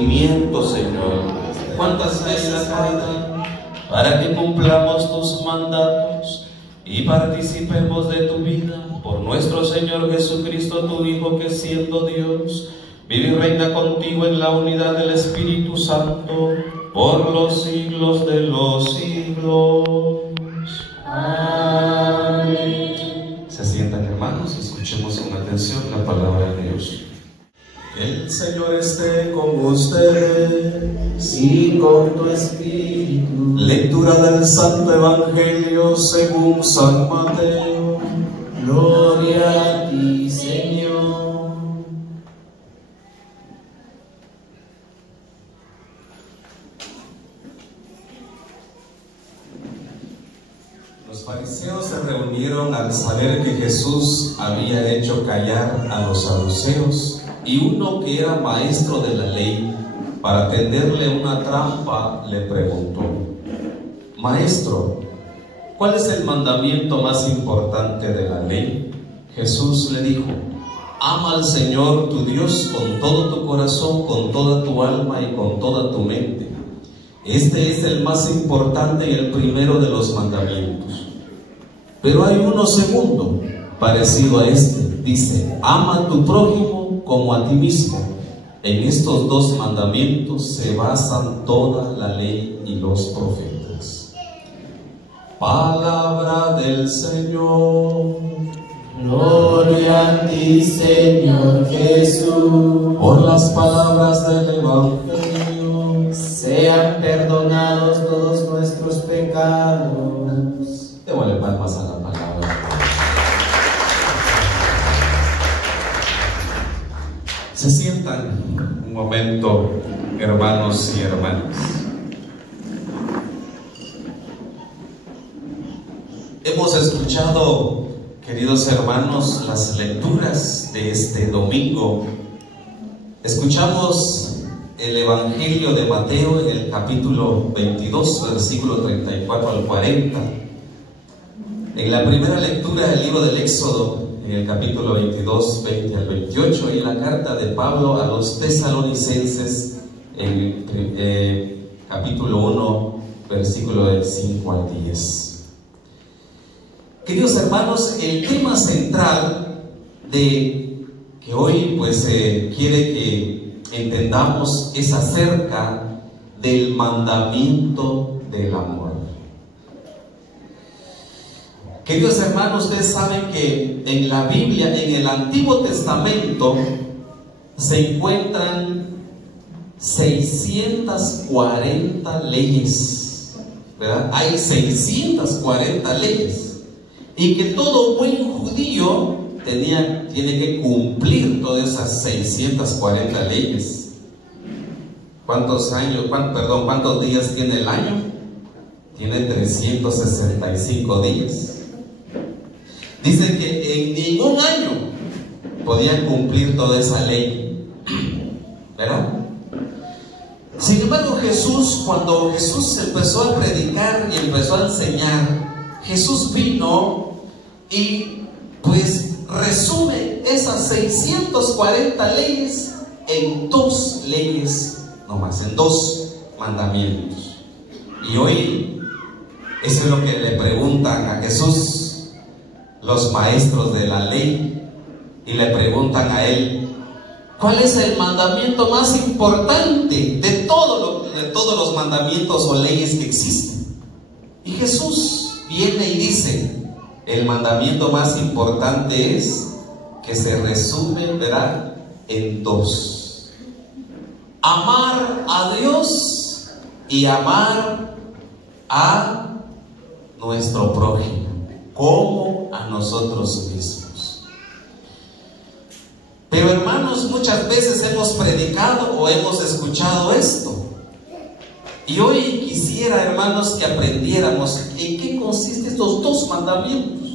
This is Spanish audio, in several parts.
sufrimiento, Señor. ¿Cuántas veces la caridad? Para que cumplamos tus mandatos y participemos de tu vida. Por nuestro Señor Jesucristo, tu Hijo, que siendo Dios, vive y reina contigo en la unidad del Espíritu Santo, por los siglos de los siglos. Amén. Se sientan, hermanos, escuchemos con atención la palabra de Dios. El Señor esté con ustedes y con tu espíritu. Lectura del Santo Evangelio según San Mateo. Gloria a ti, Señor. Los fariseos se reunieron al saber que Jesús había hecho callar a los saduceos, y uno que era maestro de la ley, para tenderle una trampa, le preguntó: Maestro, ¿cuál es el mandamiento más importante de la ley? Jesús le dijo: ama al Señor tu Dios con todo tu corazón, con toda tu alma y con toda tu mente. Este es el más importante y el primero de los mandamientos. Pero hay uno segundo, parecido a este. Dice: ama a tu prójimo como a ti mismo. En estos dos mandamientos se basan toda la ley y los profetas. Palabra del Señor. Gloria a ti, Señor Jesús. Por las palabras del Evangelio sean perdonados todos nuestros pecados. Démosle palmas a la palabra. Se sientan un momento, hermanos y hermanas. Hemos escuchado, queridos hermanos, las lecturas de este domingo. Escuchamos el Evangelio de Mateo en el capítulo 22, versículo 34 al 40. En la primera lectura del libro del Éxodo, en el capítulo 22, 20 al 28, y la carta de Pablo a los tesalonicenses, en el capítulo 1, versículo del 5 al 10. Queridos hermanos, el tema central de que hoy quiere que entendamos es acerca del mandamiento del amor. Queridos hermanos, ustedes saben que en la Biblia, en el Antiguo Testamento, se encuentran 640 leyes, ¿verdad? Hay 640 leyes. Y que todo buen judío tiene que cumplir todas esas 640 leyes. ¿Cuántos días tiene el año? Tiene 365 días. Dice que en ningún año podían cumplir toda esa ley, ¿verdad? Sin embargo, cuando Jesús empezó a predicar y empezó a enseñar, Jesús vino y resume esas 640 leyes en 2 leyes nomás, en 2 mandamientos. Y hoy eso es lo que le preguntan a Jesús los maestros de la ley, y le preguntan a él: ¿cuál es el mandamiento más importante de todos los mandamientos o leyes que existen? Y Jesús viene y dice: el mandamiento más importante es que se resume, ¿verdad?, en 2: amar a Dios y amar a nuestro prójimo como a nosotros mismos. Pero hermanos, muchas veces hemos predicado o hemos escuchado esto, y hoy quisiera, hermanos, que aprendiéramos en qué consisten estos 2 mandamientos.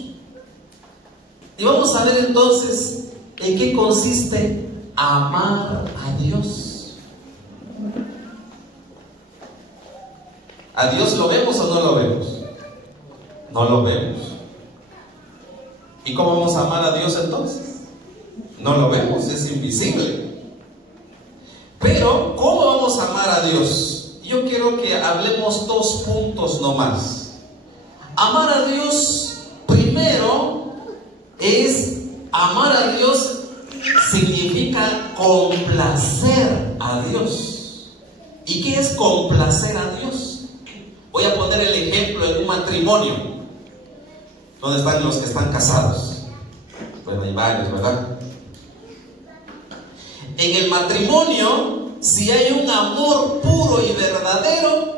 Y vamos a ver entonces en qué consiste amar a Dios. ¿A Dios lo vemos o no lo vemos? No lo vemos. ¿Y cómo vamos a amar a Dios entonces? No lo vemos, es invisible. Pero ¿cómo vamos amar a Dios? Yo quiero que hablemos 2 puntos nomás. Amar a Dios, primero, es amar a Dios significa complacer a Dios. ¿Y qué es complacer a Dios? Voy a poner el ejemplo en un matrimonio. ¿Dónde están los que están casados? Pues hay varios, ¿verdad? En el matrimonio, si hay un amor puro y verdadero,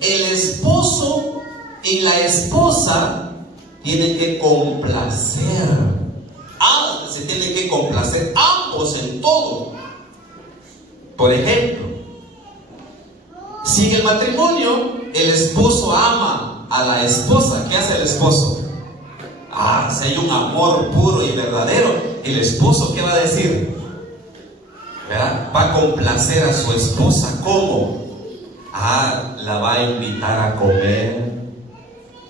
el esposo y la esposa tienen que complacer. Se tienen que complacer ambos en todo. Por ejemplo, si en el matrimonio el esposo ama a la esposa, ¿qué hace el esposo? Si hay un amor puro y verdadero, el esposo, ¿qué va a decir? ¿Verdad? Va a complacer a su esposa. ¿Cómo? La va a invitar a comer,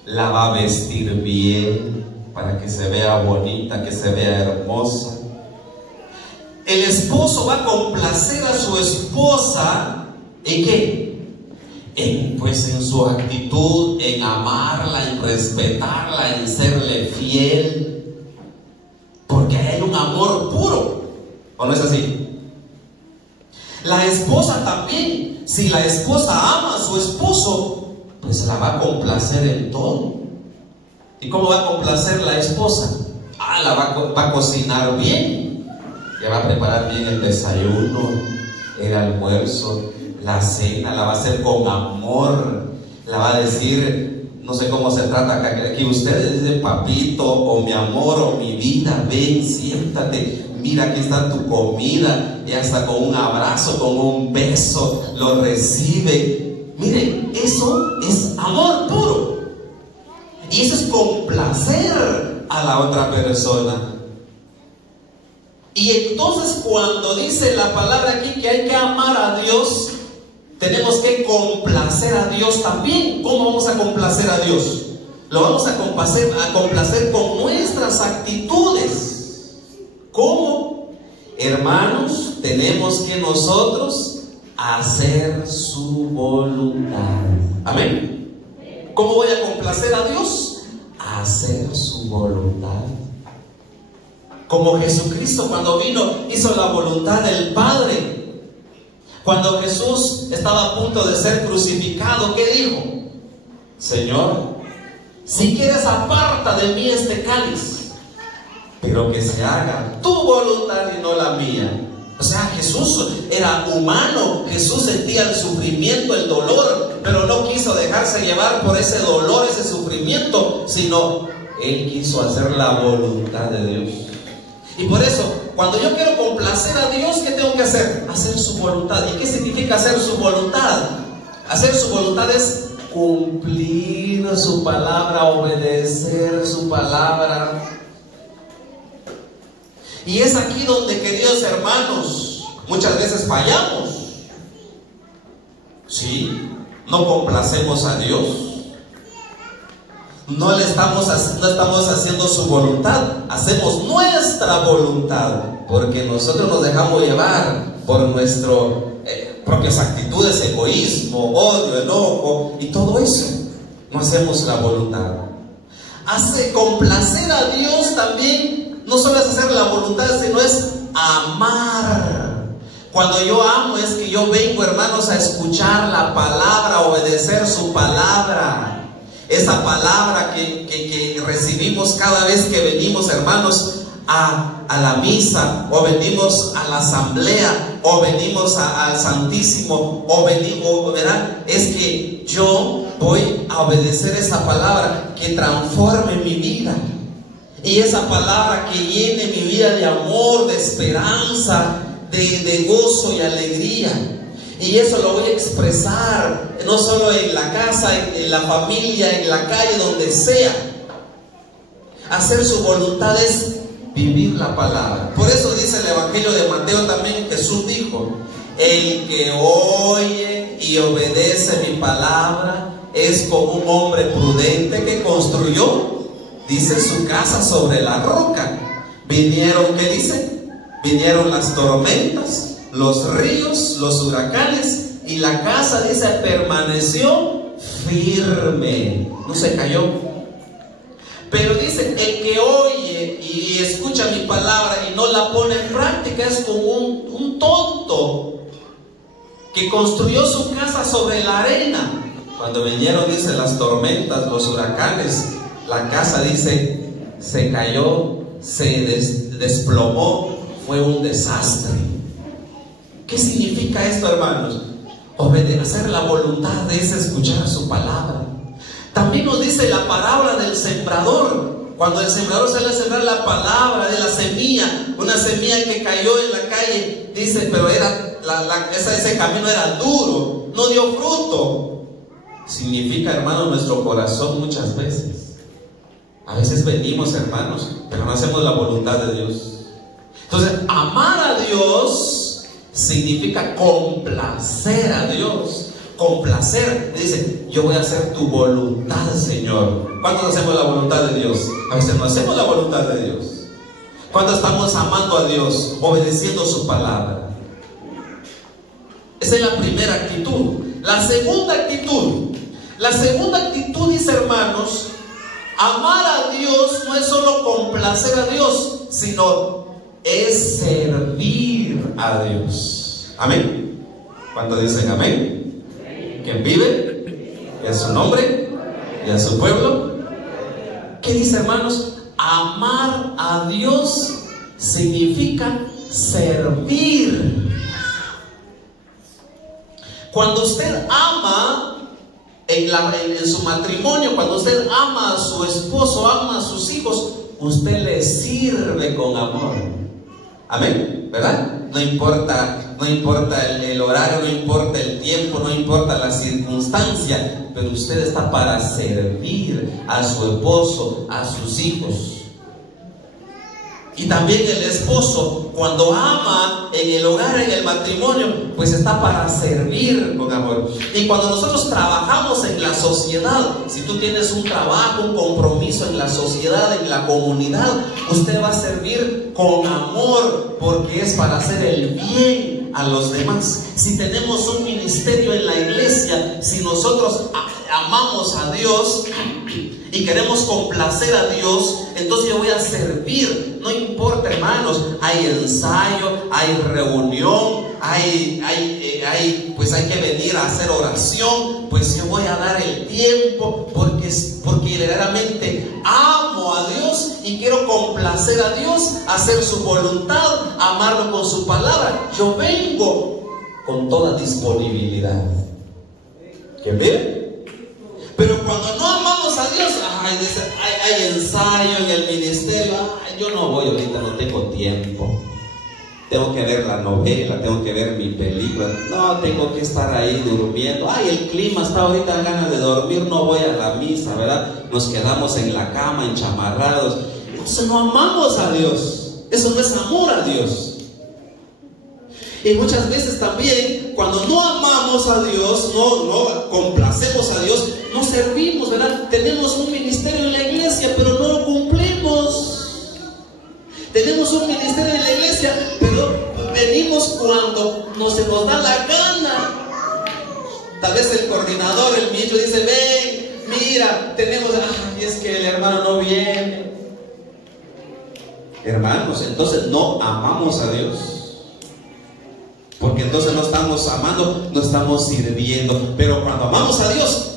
la va a vestir bien para que se vea bonita, que se vea hermosa. El esposo va a complacer a su esposa ¿en qué? En su actitud, en amarla, en respetarla, en serle fiel, porque hay un amor puro. ¿O no es así? La esposa también, si la esposa ama a su esposo, pues la va a complacer en todo. ¿Y cómo va a complacer la esposa? Va a cocinar bien, le va a preparar bien el desayuno, el almuerzo, la cena, la va a hacer con amor, la va a decir, no sé cómo se trata aquí ustedes, dicen papito, o mi amor, o mi vida, ven, siéntate, mira, aquí está tu comida, y hasta con un abrazo, con un beso, lo recibe. Miren, eso es amor puro. Y eso es complacer a la otra persona. Y entonces cuando dice la palabra aquí que hay que amar a Dios, tenemos que complacer a Dios también. ¿Cómo vamos a complacer a Dios? Lo vamos a complacer con nuestras actitudes. ¿Cómo? Hermanos, tenemos que nosotros hacer su voluntad. Amén. ¿Cómo voy a complacer a Dios? A hacer su voluntad. Como Jesucristo cuando vino hizo la voluntad del Padre. Cuando Jesús estaba a punto de ser crucificado, ¿qué dijo? Señor, si quieres aparta de mí este cáliz, pero que se haga tu voluntad y no la mía. O sea, Jesús era humano, Jesús sentía el sufrimiento, el dolor, pero no quiso dejarse llevar por ese dolor, ese sufrimiento, sino Él quiso hacer la voluntad de Dios. Y por eso, cuando yo quiero complacer a Dios, ¿qué tengo que hacer? Hacer su voluntad. ¿Y qué significa hacer su voluntad? Hacer su voluntad es cumplir su palabra, obedecer su palabra. Y es aquí donde, queridos hermanos, muchas veces fallamos. Sí, no complacemos a Dios. No estamos haciendo su voluntad, hacemos nuestra voluntad, porque nosotros nos dejamos llevar por nuestras propias actitudes, egoísmo, odio, enojo y todo eso. No hacemos la voluntad. Complacer a Dios también no solo es hacer la voluntad, sino es amar. Cuando yo amo es que yo vengo, hermanos, a escuchar la palabra, a obedecer su palabra. Esa palabra que recibimos cada vez que venimos, hermanos, a la misa, o venimos a la asamblea, o venimos al Santísimo, o venimos, ¿verdad? Es que yo voy a obedecer esa palabra que transforme mi vida. Y esa palabra que llene mi vida de amor, de esperanza, de gozo y alegría. Y eso lo voy a expresar no solo en la casa, en la familia, en la calle, donde sea. Hacer su voluntad es vivir la palabra. Por eso dice el Evangelio de Mateo también, Jesús dijo: el que oye y obedece mi palabra es como un hombre prudente que construyó, dice, su casa sobre la roca. Vinieron, ¿qué dice? Vinieron las tormentas, los ríos, los huracanes, y la casa, dice, permaneció firme, no se cayó. Pero dice, el que oye y escucha mi palabra y no la pone en práctica es como un tonto que construyó su casa sobre la arena. Cuando vinieron, dice, las tormentas, los huracanes, la casa, dice, se cayó, se desplomó, fue un desastre. ¿Qué significa esto, hermanos? Obedecer la voluntad de ese, escuchar su palabra. También nos dice la parábola del sembrador. Cuando el sembrador sale a sembrar la palabra de la semilla, una semilla que cayó en la calle, dice, pero ese camino era duro, no dio fruto. Significa, hermano, nuestro corazón muchas veces. A veces venimos, hermanos, pero no hacemos la voluntad de Dios. Entonces, amar a Dios significa complacer a Dios. Complacer, dice, yo voy a hacer tu voluntad, Señor. ¿Cuántos hacemos la voluntad de Dios? A veces no hacemos la voluntad de Dios. ¿Cuántos estamos amando a Dios, obedeciendo su palabra? Esa es la primera actitud. La segunda actitud, dice, hermanos, amar a Dios no es solo complacer a Dios, sino es servir a Dios. Amén. ¿Cuántos dicen amén? ¿Quién vive? Y a su nombre y a su pueblo. ¿Qué dice, hermanos? Amar a Dios significa servir. Cuando usted ama en su matrimonio, cuando usted ama a su esposo, ama a sus hijos, usted le sirve con amor. Amén, ¿verdad? No importa el horario, no importa el tiempo, no importa la circunstancia, pero usted está para servir a su esposo, a sus hijos. Y también el esposo, cuando ama en el hogar, en el matrimonio, pues está para servir con amor. Y cuando nosotros trabajamos en la sociedad, si tú tienes un trabajo, un compromiso en la sociedad, en la comunidad, usted va a servir con amor, porque es para hacer el bien a los demás. Si tenemos un ministerio en la iglesia, si nosotros amamos a Dios y queremos complacer a Dios, entonces yo voy a servir. No importa, hermanos, hay ensayo, hay reunión, pues hay que venir a hacer oración, pues yo voy a dar el tiempo porque verdaderamente amo a Dios y quiero complacer a Dios, hacer su voluntad, amarlo con su palabra. Yo vengo con toda disponibilidad. ¿Quién ve? Pero cuando no amamos a Dios, hay ensayo en el ministerio, yo no voy ahorita, no tengo tiempo, tengo que ver la novela, tengo que ver mi película, no, tengo que estar ahí durmiendo, el clima está ahorita, ganas de dormir, no voy a la misa, ¿verdad? Nos quedamos en la cama enchamarrados. Entonces no amamos a Dios, eso no es amor a Dios. Y muchas veces también, cuando no amamos a Dios, no complacemos a Dios, no servimos, ¿verdad? Tenemos un ministerio en la iglesia, pero no lo cumplimos. Tenemos un ministerio en la iglesia, pero venimos cuando se nos da la gana. Tal vez el coordinador, el ministro dice, ven, mira, tenemos, y es que el hermano no viene. Hermanos, entonces no amamos a Dios. Porque entonces no estamos amando, no estamos sirviendo. Pero cuando amamos a Dios,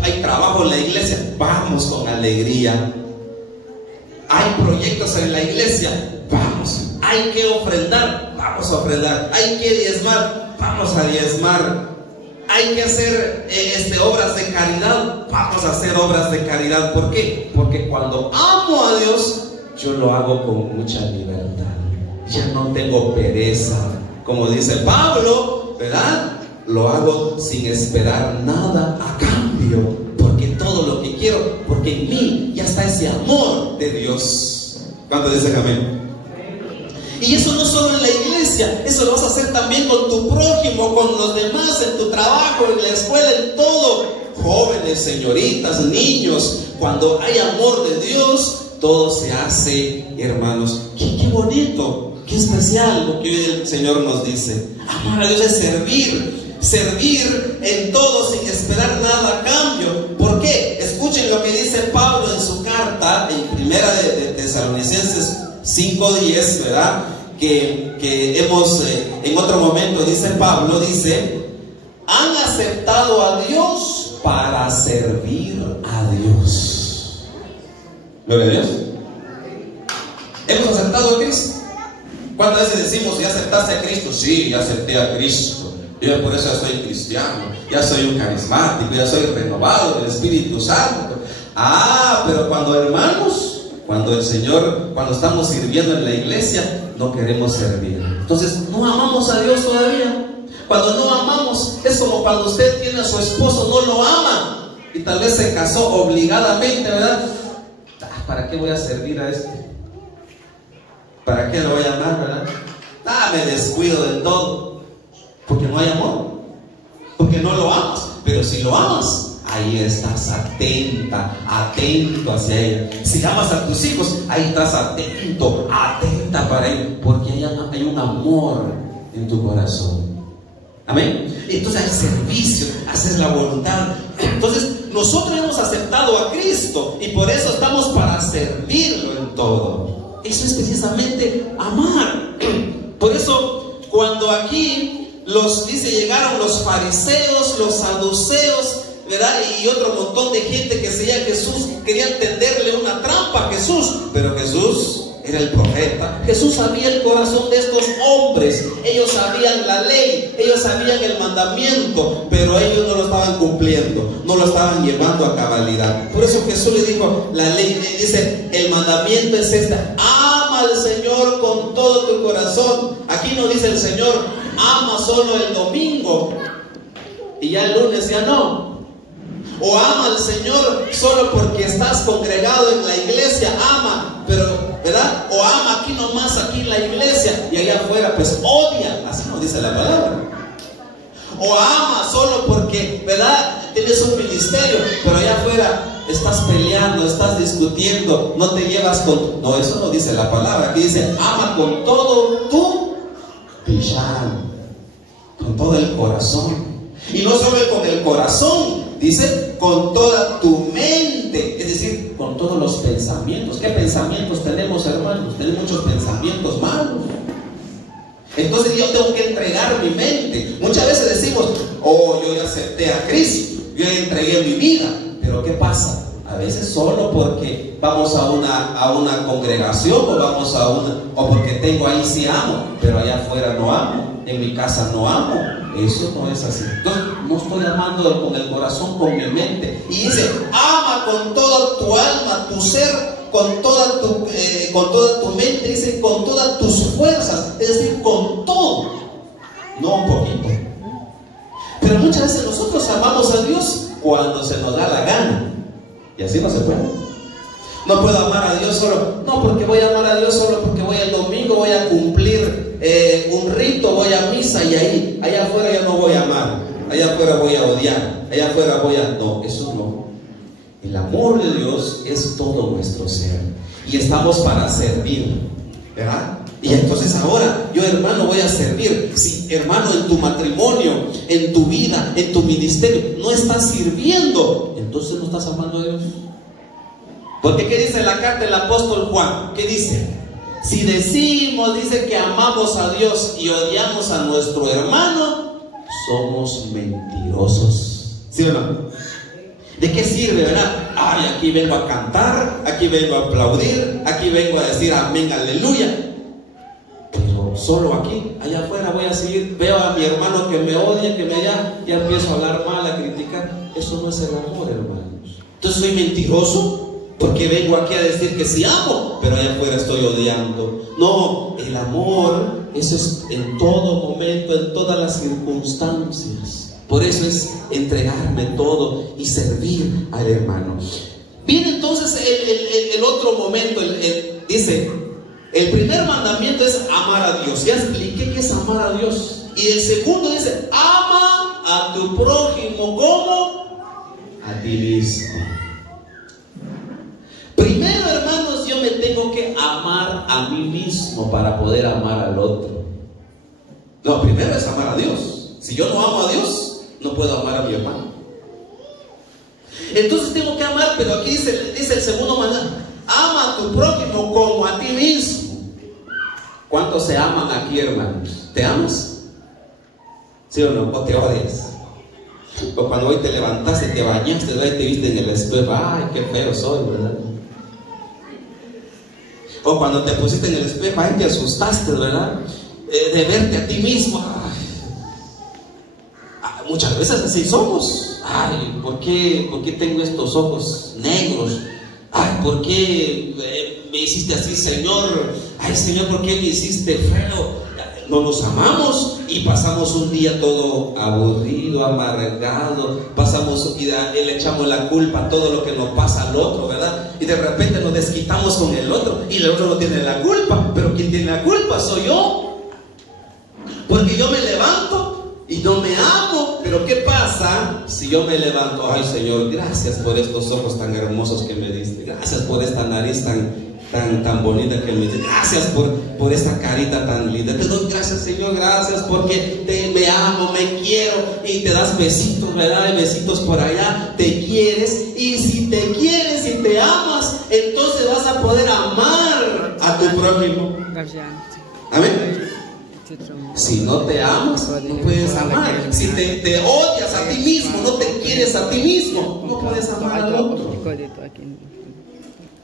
hay trabajo en la iglesia, vamos con alegría. Hay proyectos en la iglesia, vamos. Hay que ofrendar, vamos a ofrendar. Hay que diezmar, vamos a diezmar. Hay que hacer obras de caridad, vamos a hacer obras de caridad. ¿Por qué? Porque cuando amo a Dios, yo lo hago con mucha libertad. Ya no tengo pereza. Como dice Pablo, ¿verdad? Lo hago sin esperar nada a cambio, porque todo lo que quiero, porque en mí ya está ese amor de Dios. ¿Cuánto dicen amén? Y eso no solo en la iglesia, eso lo vas a hacer también con tu prójimo, con los demás, en tu trabajo, en la escuela, en todo. Jóvenes, señoritas, niños, cuando hay amor de Dios, todo se hace, hermanos. ¡Qué bonito! Qué especial lo que hoy el Señor nos dice. Amar a Dios es servir. servir en todo sin esperar nada a cambio. ¿Por qué? Escuchen lo que dice Pablo en su carta en Primera de Tesalonicenses 5:10, ¿verdad? Que hemos en otro momento, dice Pablo, dice: han aceptado a Dios para servir a Dios. ¿Gloria a Dios? ¿Hemos aceptado a Cristo? ¿Cuántas veces decimos, ya aceptaste a Cristo? Sí, ya acepté a Cristo. Yo por eso ya soy cristiano, ya soy un carismático, ya soy renovado del Espíritu Santo. Pero cuando, hermanos, cuando el Señor, cuando estamos sirviendo en la iglesia, no queremos servir. Entonces, no amamos a Dios todavía. Cuando no amamos, es como cuando usted tiene a su esposo, no lo ama, y tal vez se casó obligadamente, ¿verdad? ¿Para qué voy a servir a este? ¿Para qué lo voy a amar, verdad? Me descuido del todo, porque no hay amor, porque no lo amas. Pero si lo amas, ahí estás atento hacia ella. Si amas a tus hijos, ahí estás atenta para él, porque hay un amor en tu corazón. Amén. Entonces hay servicio, haces la voluntad. Entonces nosotros hemos aceptado a Cristo y por eso estamos para servirlo en todo. Eso es precisamente amar. Por eso cuando aquí llegaron los fariseos, los saduceos, ¿verdad? Y otro montón de gente que seguía a Jesús, querían tenderle una trampa a Jesús, pero Jesús era el profeta. Jesús sabía el corazón de estos hombres. Ellos sabían la ley, ellos sabían el mandamiento, pero ellos no lo estaban cumpliendo, no lo estaban llevando a cabalidad. Por eso Jesús le dijo, la ley dice, el mandamiento es esta: ama al Señor con todo tu corazón. Aquí no dice el Señor, ama solo el domingo y ya el lunes ya no. O ama al Señor solo porque estás congregado en la iglesia, ama, pero, ¿verdad? O ama aquí nomás, aquí en la iglesia, y allá afuera pues odia. Así no dice la palabra. O ama solo porque, ¿verdad?, tienes un ministerio, pero allá afuera estás peleando, estás discutiendo, no te llevas con... No, eso no dice la palabra. Aquí dice, ama con todo tu pishán, con todo el corazón. Y no solo con el corazón, dice con toda tu mente, es decir, con todos los pensamientos. ¿Qué pensamientos tenemos, hermanos? Tenemos muchos pensamientos malos. Entonces yo tengo que entregar mi mente. Muchas veces decimos, yo ya acepté a Cristo, yo ya entregué mi vida. Pero ¿qué pasa? A veces solo porque vamos a una congregación o porque tengo ahí sí amo, pero allá afuera no amo, en mi casa no amo. Eso no es así. Entonces no estoy amando con el corazón, con mi mente. Y dice, ama con toda tu alma, tu ser, con toda tu mente, dice, con todas tus fuerzas, es decir, con todo, no un poquito. Pero muchas veces nosotros amamos a Dios cuando se nos da la gana, y así no se puede. No puedo amar a Dios solo, no, porque voy a amar a Dios solo porque voy el domingo, voy a cumplir un rito, voy a misa, y allá afuera ya no voy a amar, allá afuera voy a odiar, allá afuera no, eso no. El amor de Dios es todo nuestro ser, y estamos para servir, ¿verdad? Y entonces ahora yo, hermano, voy a servir. Si, hermano, en tu matrimonio, en tu vida, en tu ministerio no estás sirviendo, entonces no estás amando a Dios. Porque ¿qué dice la carta del apóstol Juan? ¿Qué dice? Si decimos, dice, que amamos a Dios y odiamos a nuestro hermano, somos mentirosos. ¿Sí o no? ¿De qué sirve, verdad? Ay, aquí vengo a cantar, aquí vengo a aplaudir, aquí vengo a decir amén, aleluya. Pero solo aquí, allá afuera voy a seguir, veo a mi hermano que me odia, que me ya empiezo a hablar mal, a criticar. Eso no es el amor, hermanos. Entonces soy mentiroso porque vengo aquí a decir que sí amo, pero allá afuera estoy odiando. No, el amor, eso es en todo momento, en todas las circunstancias. Por eso es entregarme todo y servir al hermano. Viene entonces el otro momento, dice, el primer mandamiento es amar a Dios. Ya expliqué qué es amar a Dios. Y el segundo dice, ama a tu prójimo como a ti mismo. Primero, hermanos, yo me tengo que amar a mí mismo para poder amar al otro. No, primero es amar a Dios. Si yo no amo a Dios, no puedo amar a mi hermano. Entonces tengo que amar, pero aquí dice el segundo mandato: ama a tu prójimo como a ti mismo. ¿Cuántos se aman aquí, hermanos? ¿Te amas? ¿Sí o no? ¿O te odias? O cuando hoy te levantaste, te bañaste, ¿verdad? Y te viste en el espejo, ay, qué feo soy, ¿verdad? O cuando te pusiste en el espejo, ay, te asustaste, ¿verdad? De verte a ti mismo. Ay, muchas veces así somos. Ay, ¿por qué tengo estos ojos negros? Ay, ¿por qué me hiciste así, Señor? Ay, Señor, ¿por qué me hiciste feo? No nos amamos y pasamos un día todo aburrido, amargado, pasamos y le echamos la culpa a todo lo que nos pasa al otro, ¿verdad? Y de repente nos desquitamos con el otro y el otro no tiene la culpa, pero quien tiene la culpa soy yo, porque yo me levanto y no me amo. Pero ¿qué pasa si yo me levanto? Ay, Señor, gracias por estos ojos tan hermosos que me diste, gracias por esta nariz tan bonita que me diste, gracias por esta carita tan linda, te doy gracias, Señor, gracias porque me amo, me quiero, y te das besitos, ¿verdad? Y besitos por allá, te quieres, y si te quieres y te amas, entonces vas a poder amar a tu prójimo. Amén. Si no te amas, no puedes amar. Si te odias a ti mismo, no te quieres a ti mismo, no puedes amar al otro.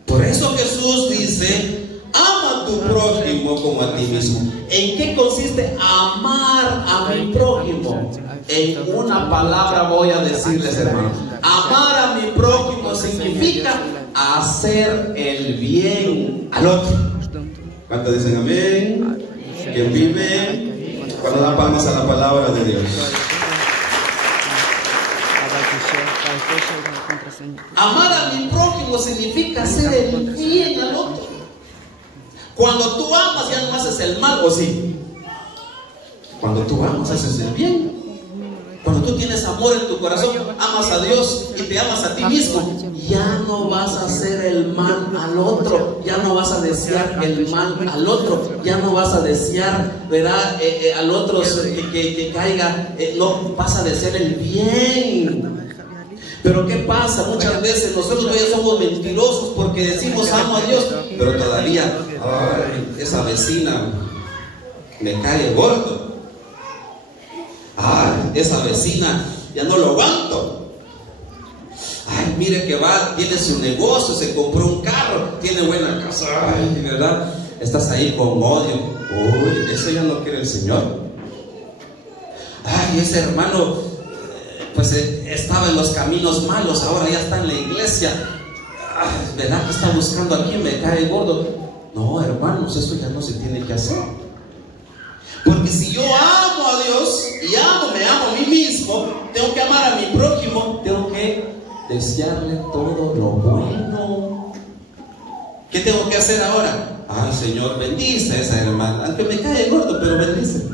Por eso Jesús dice: ama a tu prójimo como a ti mismo. ¿En qué consiste amar a mi prójimo? En una palabra voy a decirles, hermanos: amar a mi prójimo significa hacer el bien al otro. ¿Cuántos dicen amén? ¿Quién vive? Cuando dan palmas a la palabra de Dios. Amar a mi prójimo significa hacer el bien al otro. Cuando tú amas, ya no haces el mal, ¿o sí? Cuando tú amas, haces el bien. Cuando tú tienes amor en tu corazón, amas a Dios y te amas a ti mismo, ya no vas a hacer el mal al otro, ya no vas a desear el mal al otro, ya no vas a desear, ¿verdad? Al otro que caiga, no, vas a desear el bien. Pero ¿qué pasa? Muchas veces nosotros ya somos mentirosos porque decimos amo a Dios, pero todavía, ay, esa vecina me cae gordo. Ay, esa vecina ya no lo aguanto. Ay, mire que tiene su negocio, se compró un carro, tiene buena casa. Ay, ¿verdad? Estás ahí con odio. Uy, eso ya no quiere el Señor. Ay, ese hermano, pues estaba en los caminos malos, ahora ya está en la iglesia. Ay, ¿verdad que está buscando a quien me cae gordo? No, hermanos, eso ya no se tiene que hacer. Porque si yo amo a Dios y me amo a mí mismo, tengo que amar a mi prójimo, tengo que desearle todo lo bueno. ¿Qué tengo que hacer ahora? Ay, Señor, bendice a esa hermana, aunque me cae gordo, pero bendice.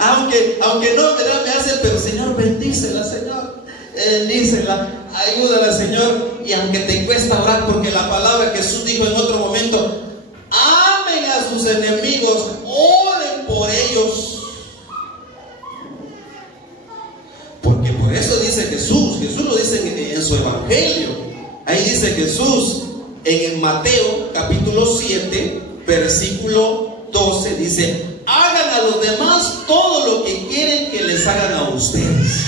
Aunque no, ¿verdad? Me hace, pero Señor, bendícela, Señor, bendícela, ayúdala, Señor. Y aunque te cuesta orar, porque la palabra que Jesús dijo en otro momento: amen a sus enemigos, oren por ellos. Porque por eso dice Jesús lo dice en su evangelio. Ahí dice Jesús en Mateo capítulo 7 versículo 12, dice: hagan a los demás todo lo que quieren que les hagan a ustedes.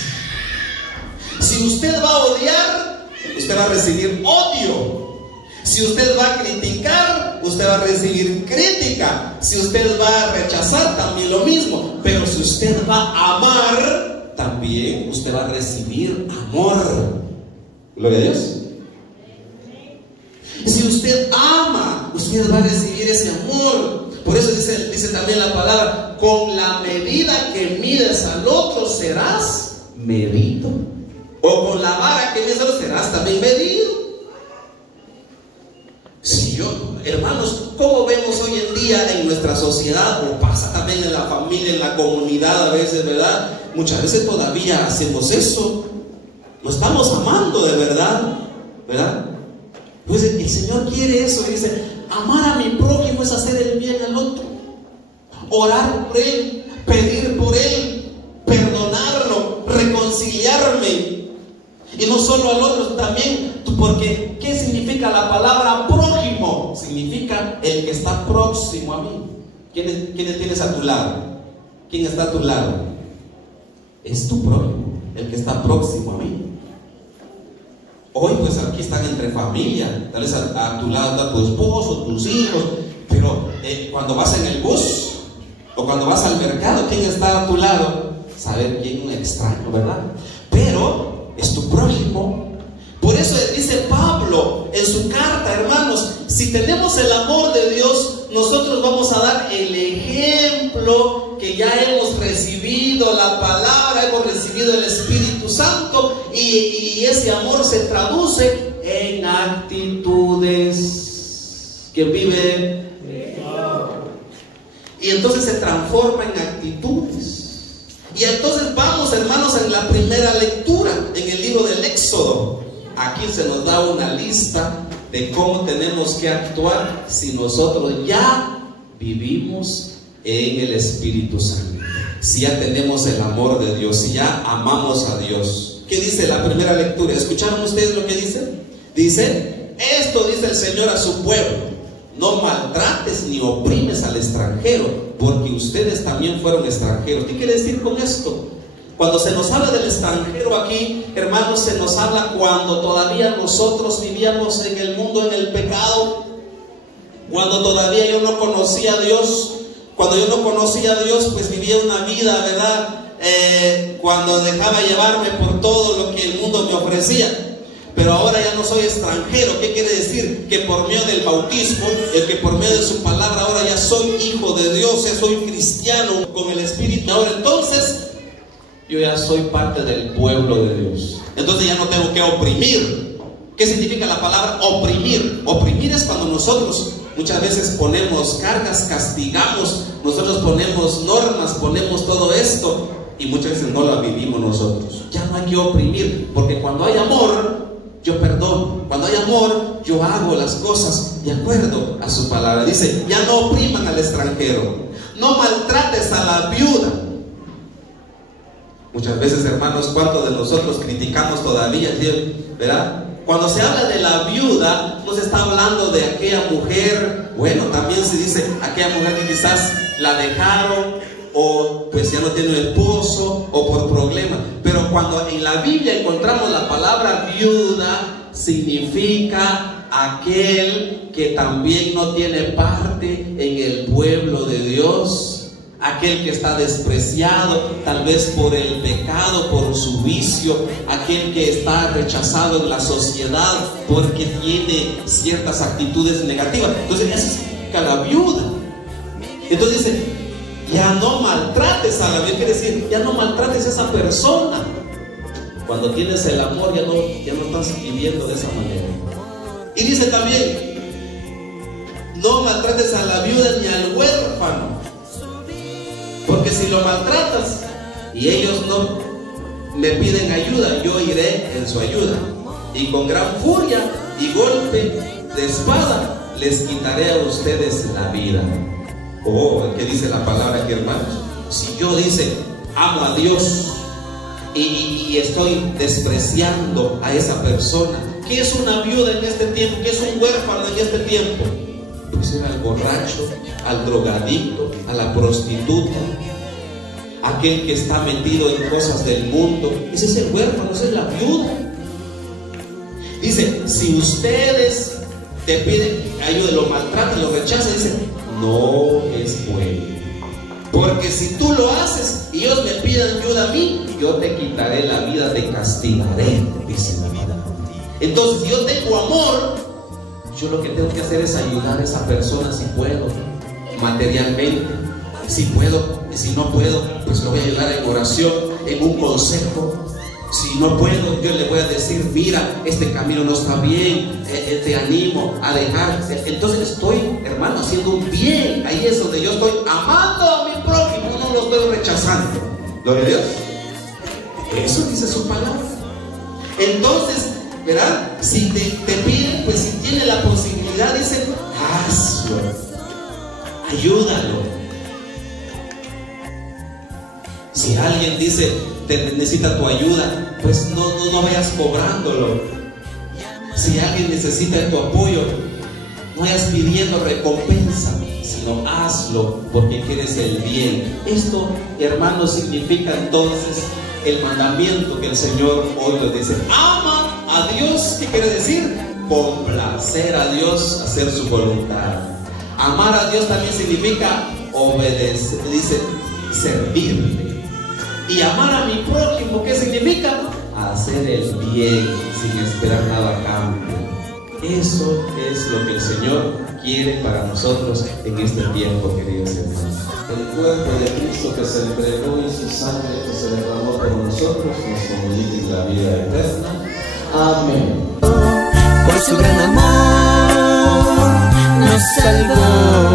Si usted va a odiar, usted va a recibir odio. Si usted va a criticar, usted va a recibir crítica. Si usted va a rechazar, también lo mismo. Pero si usted va a amar, también usted va a recibir amor. Gloria a Dios. Si usted ama, usted va a recibir ese amor. Por eso dice también la palabra: con la medida que mides al otro serás medido. O con la vara que mides al otro serás también medido. Si hermanos, ¿cómo vemos hoy en día en nuestra sociedad? O pasa también en la familia, en la comunidad a veces, ¿verdad? Muchas veces todavía hacemos eso. No estamos amando de verdad, ¿verdad? Pues el Señor quiere eso y dice: amar a mi prójimo es hacer el bien al otro, orar por él, pedir por él, perdonarlo, reconciliarme. Y no solo al otro, también, porque ¿qué significa la palabra prójimo? Significa el que está próximo a mí. ¿Quién tienes a tu lado? ¿Quién está a tu lado? Es tu prójimo, el que está próximo a mí. Hoy pues aquí están entre familia, tal vez a tu lado está tu esposo, tus hijos, pero cuando vas en el bus o cuando vas al mercado, ¿quién está a tu lado? Saber quién es extraño, ¿verdad? Pero es tu prójimo. Por eso dice Pablo en su carta, hermanos, si tenemos el amor de Dios, nosotros vamos a dar el ejemplo que ya hemos recibido, la palabra, hemos recibido el Espíritu Santo, y ese amor se traduce en actitudes. ¿Quién vive? Y entonces se transforma en actitudes. Y entonces vamos, hermanos, en la primera lectura, en el libro del Éxodo. Aquí se nos da una lista de cómo tenemos que actuar si nosotros ya vivimos en el Espíritu Santo, si ya tenemos el amor de Dios, si ya amamos a Dios. ¿Qué dice la primera lectura? ¿Escucharon ustedes lo que dice? Dice, esto dice el Señor a su pueblo: no maltrates ni oprimes al extranjero, porque ustedes también fueron extranjeros. ¿Qué quiere decir con esto? Cuando se nos habla del extranjero aquí, hermanos, se nos habla cuando todavía nosotros vivíamos en el mundo, en el pecado, cuando todavía yo no conocía a Dios. Cuando yo no conocía a Dios, pues vivía una vida, ¿verdad? Cuando dejaba llevarme por todo lo que el mundo me ofrecía. Pero ahora ya no soy extranjero. ¿Qué quiere decir? Que por medio del bautismo, que por medio de su palabra, ahora ya soy hijo de Dios, ya soy cristiano con el Espíritu. Ahora entonces yo ya soy parte del pueblo de Dios. Entonces ya no tengo que oprimir. ¿Qué significa la palabra oprimir? Oprimir es cuando nosotros muchas veces ponemos cargas, castigamos, nosotros ponemos normas, ponemos todo esto, y muchas veces no la vivimos nosotros. Ya no hay que oprimir, porque cuando hay amor, yo perdono. Cuando hay amor, yo hago las cosas de acuerdo a su palabra. Dice, ya no opriman al extranjero, no maltrates a la viuda. Muchas veces, hermanos, ¿cuántos de nosotros criticamos todavía, ¿verdad? Cuando se habla de la viuda, no se está hablando de aquella mujer, bueno, también se dice aquella mujer que quizás la dejaron, o pues ya no tiene esposo, o por problema. Pero cuando en la Biblia encontramos la palabra viuda, significa aquel que también no tiene parte en el pueblo de Dios. Aquel que está despreciado, tal vez por el pecado, por su vicio, aquel que está rechazado en la sociedad porque tiene ciertas actitudes negativas. Entonces eso significa la viuda. Entonces dice, ya no maltrates a la viuda, quiere decir, ya no maltrates a esa persona. Cuando tienes el amor, ya no estás viviendo de esa manera. Y dice también, no maltrates a la viuda ni al huérfano. Porque si lo maltratas y ellos no me piden ayuda, yo iré en su ayuda, y con gran furia y golpe de espada les quitaré a ustedes la vida. Oh, ¿qué dice la palabra aquí, hermanos? Si yo amo a Dios y estoy despreciando a esa persona, ¿qué es una viuda en este tiempo? ¿Qué es un huérfano en este tiempo? Pues era al borracho, al drogadicto, a la prostituta, aquel que está metido en cosas del mundo. Ese es el huérfano, esa es la viuda. Dice, si ustedes te piden ayuda, lo maltratan, lo rechazan, dice, no es bueno. Porque si tú lo haces y ellos me piden ayuda a mí, yo te quitaré la vida, te castigaré, dice la vida. Entonces, si yo tengo amor, yo lo que tengo que hacer es ayudar a esa persona si puedo, materialmente. Si puedo, y si no puedo, pues lo voy a ayudar en oración, en un consejo. Si no puedo, yo le voy a decir, mira, este camino no está bien, te animo a dejar. Entonces estoy, hermano, haciendo un bien. Ahí es donde yo estoy amando a mi prójimo, no lo estoy rechazando. ¿Gloria a Dios? Eso dice su palabra. Entonces, ¿verdad? Si te piden, pues si tiene la posibilidad, dice, hazlo, ayúdalo. Si alguien dice, necesita tu ayuda, pues no vayas cobrándolo. Si alguien necesita tu apoyo, no vayas pidiendo recompensa, sino hazlo porque quieres el bien. Esto, hermanos, significa entonces el mandamiento que el Señor hoy nos dice: ama a Dios. ¿Qué quiere decir? Complacer a Dios, hacer su voluntad. Amar a Dios también significa obedecer, dice, servirle. Y amar a mi prójimo, ¿qué significa? Hacer el bien sin esperar nada a cambio. Eso es lo que el Señor quiere para nosotros en este tiempo, queridos hermanos. El cuerpo de Cristo que se entregó y su sangre que se derramó por nosotros nos comunica en la vida eterna. Amén. Por su gran amor nos salvó.